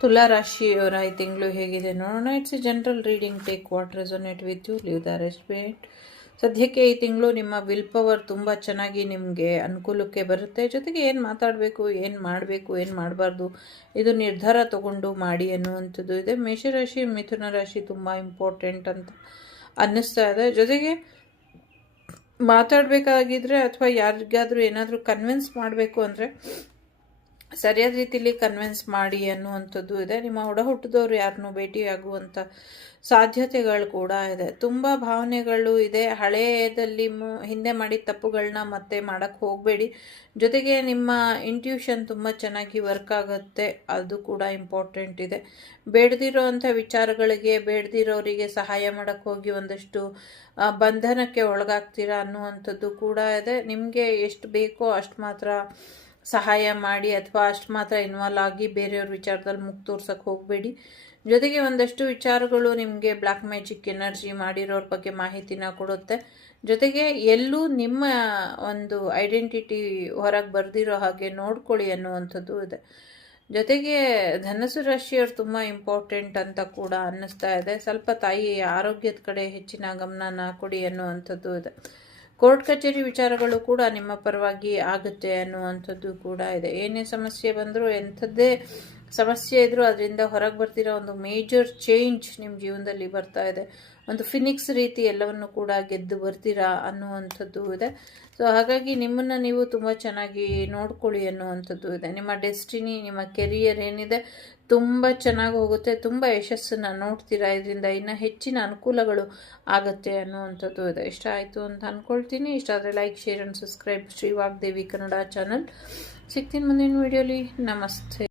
ತುಲಾ ರಾಶಿಯವರ ಈ ತಿಂಗಳು ಹೇಗಿದೆ ನೋಡೋಣ. It's a general reading. Take what resonate with you, leave the rest behind. ಸದ್ಯಕ್ಕೆ ಈ ತಿಂಗಳು ನಿಮ್ಮ ವಿಲ್ ಪವರ್ ತುಂಬ ಚೆನ್ನಾಗಿ ನಿಮಗೆ ಅನುಕೂಲಕ್ಕೆ ಬರುತ್ತೆ. ಜೊತೆಗೆ ಏನು ಮಾತಾಡಬೇಕು, ಏನು ಮಾಡಬೇಕು, ಏನು ಮಾಡಬಾರ್ದು, ಇದು ನಿರ್ಧಾರ ತಗೊಂಡು ಮಾಡಿ ಅನ್ನುವಂಥದ್ದು ಇದೆ. ಮೇಷರಾಶಿ, ಮಿಥುನ ರಾಶಿ ತುಂಬ ಇಂಪಾರ್ಟೆಂಟ್ ಅಂತ ಅನ್ನಿಸ್ತಾ ಇದೆ. ಜೊತೆಗೆ ಮಾತಾಡಬೇಕಾಗಿದ್ರೆ ಅಥವಾ ಯಾರಿಗಾದರೂ ಏನಾದರೂ ಕನ್ವಿನ್ಸ್ ಮಾಡಬೇಕು ಅಂದರೆ ಸರಿಯಾದ ರೀತಿಯಲ್ಲಿ ಕನ್ವಿನ್ಸ್ ಮಾಡಿ ಅನ್ನುವಂಥದ್ದು ಇದೆ. ನಿಮ್ಮ ಒಡ ಹುಟ್ಟಿದವರು ಯಾರನ್ನೂ ಭೇಟಿಯಾಗುವಂಥ ಸಾಧ್ಯತೆಗಳು ಕೂಡ ಇದೆ. ತುಂಬ ಭಾವನೆಗಳು ಇದೆ. ಹಳೆಯದಲ್ಲಿ ಹಿಂದೆ ಮಾಡಿದ ತಪ್ಪುಗಳನ್ನ ಮತ್ತೆ ಮಾಡೋಕ್ಕೆ ಹೋಗಬೇಡಿ. ಜೊತೆಗೆ ನಿಮ್ಮ ಇಂಟ್ಯೂಷನ್ ತುಂಬ ಚೆನ್ನಾಗಿ ವರ್ಕ್ ಆಗುತ್ತೆ, ಅದು ಕೂಡ ಇಂಪಾರ್ಟೆಂಟ್ ಇದೆ. ಬೇಡದಿರೋ ಅಂಥ ವಿಚಾರಗಳಿಗೆ ಬೇಡದಿರೋರಿಗೆ ಸಹಾಯ ಮಾಡೋಕ್ಕೆ ಹೋಗಿ ಒಂದಷ್ಟು ಬಂಧನಕ್ಕೆ ಒಳಗಾಗ್ತೀರಾ ಅನ್ನುವಂಥದ್ದು ಕೂಡ ಇದೆ. ನಿಮಗೆ ಎಷ್ಟು ಬೇಕೋ ಅಷ್ಟು ಮಾತ್ರ ಸಹಾಯ ಮಾಡಿ ಅಥವಾ ಅಷ್ಟು ಮಾತ್ರ ಇನ್ವಾಲ್ವ್ ಆಗಿ ಬೇರೆಯವ್ರ ವಿಚಾರದಲ್ಲಿ ಮುಖ ತೋರ್ಸಕ್ಕೆ ಹೋಗಬೇಡಿ. ಜೊತೆಗೆ ಒಂದಷ್ಟು ವಿಚಾರಗಳು ನಿಮಗೆ ಬ್ಲ್ಯಾಕ್ ಮ್ಯಾಜಿಕ್ ಎನರ್ಜಿ ಮಾಡಿರೋರ ಬಗ್ಗೆ ಮಾಹಿತಿನ ಕೊಡುತ್ತೆ. ಜೊತೆಗೆ ಎಲ್ಲೂ ನಿಮ್ಮ ಒಂದು ಐಡೆಂಟಿಟಿ ಹೊರಗೆ ಬರ್ದಿರೋ ಹಾಗೆ ನೋಡ್ಕೊಳ್ಳಿ ಅನ್ನುವಂಥದ್ದು ಇದೆ. ಜೊತೆಗೆ ಧನಸ್ಸು ರಾಶಿಯವ್ರು ತುಂಬ ಇಂಪಾರ್ಟೆಂಟ್ ಅಂತ ಕೂಡ ಅನ್ನಿಸ್ತಾ ಇದೆ. ಸ್ವಲ್ಪ ತಾಯಿ ಆರೋಗ್ಯದ ಕಡೆ ಹೆಚ್ಚಿನ ಗಮನನ ಕೊಡಿ ಅನ್ನುವಂಥದ್ದು ಇದೆ. ಕೋರ್ಟ್ ಕಚೇರಿ ವಿಚಾರಗಳು ಕೂಡ ನಿಮ್ಮ ಪರವಾಗಿ ಆಗುತ್ತೆ ಅನ್ನುವಂಥದ್ದು ಕೂಡ ಇದೆ. ಏನೇ ಸಮಸ್ಯೆ ಬಂದರೂ, ಎಂಥದ್ದೇ ಸಮಸ್ಯೆ ಇದ್ದರೂ ಅದರಿಂದ ಹೊರಗೆ ಬರ್ತಿರೋ ಒಂದು ಮೇಜರ್ ಚೇಂಜ್ ನಿಮ್ಮ ಜೀವನದಲ್ಲಿ ಬರ್ತಾ ಇದೆ. ಒಂದು ಫಿನಿಕ್ಸ್ ರೀತಿ ಎಲ್ಲವನ್ನು ಕೂಡ ಗೆದ್ದು ಬರ್ತೀರಾ ಅನ್ನುವಂಥದ್ದು ಇದೆ. ಸೊ ಹಾಗಾಗಿ ನಿಮ್ಮನ್ನು ನೀವು ತುಂಬ ಚೆನ್ನಾಗಿ ನೋಡ್ಕೊಳ್ಳಿ ಅನ್ನುವಂಥದ್ದು ಇದೆ. ನಿಮ್ಮ ಡೆಸ್ಟಿನಿ, ನಿಮ್ಮ ಕೆರಿಯರ್ ಏನಿದೆ ತುಂಬ ಚೆನ್ನಾಗಿ ಹೋಗುತ್ತೆ, ತುಂಬ ಯಶಸ್ಸನ್ನು ನೋಡ್ತೀರಾ. ಇದರಿಂದ ಇನ್ನೂ ಹೆಚ್ಚಿನ ಅನುಕೂಲಗಳು ಆಗುತ್ತೆ ಅನ್ನುವಂಥದ್ದು ಇದೆ. ಇಷ್ಟ ಆಯಿತು ಅಂತ ಅಂದ್ಕೊಳ್ತೀನಿ. ಇಷ್ಟ ಆದರೆ like, share and subscribe Shri Vagdevi Kannada channel. ಸಿಗ್ತೀನಿ ಮುಂದಿನ ವಿಡಿಯೋಲಿ. ನಮಸ್ತೆ.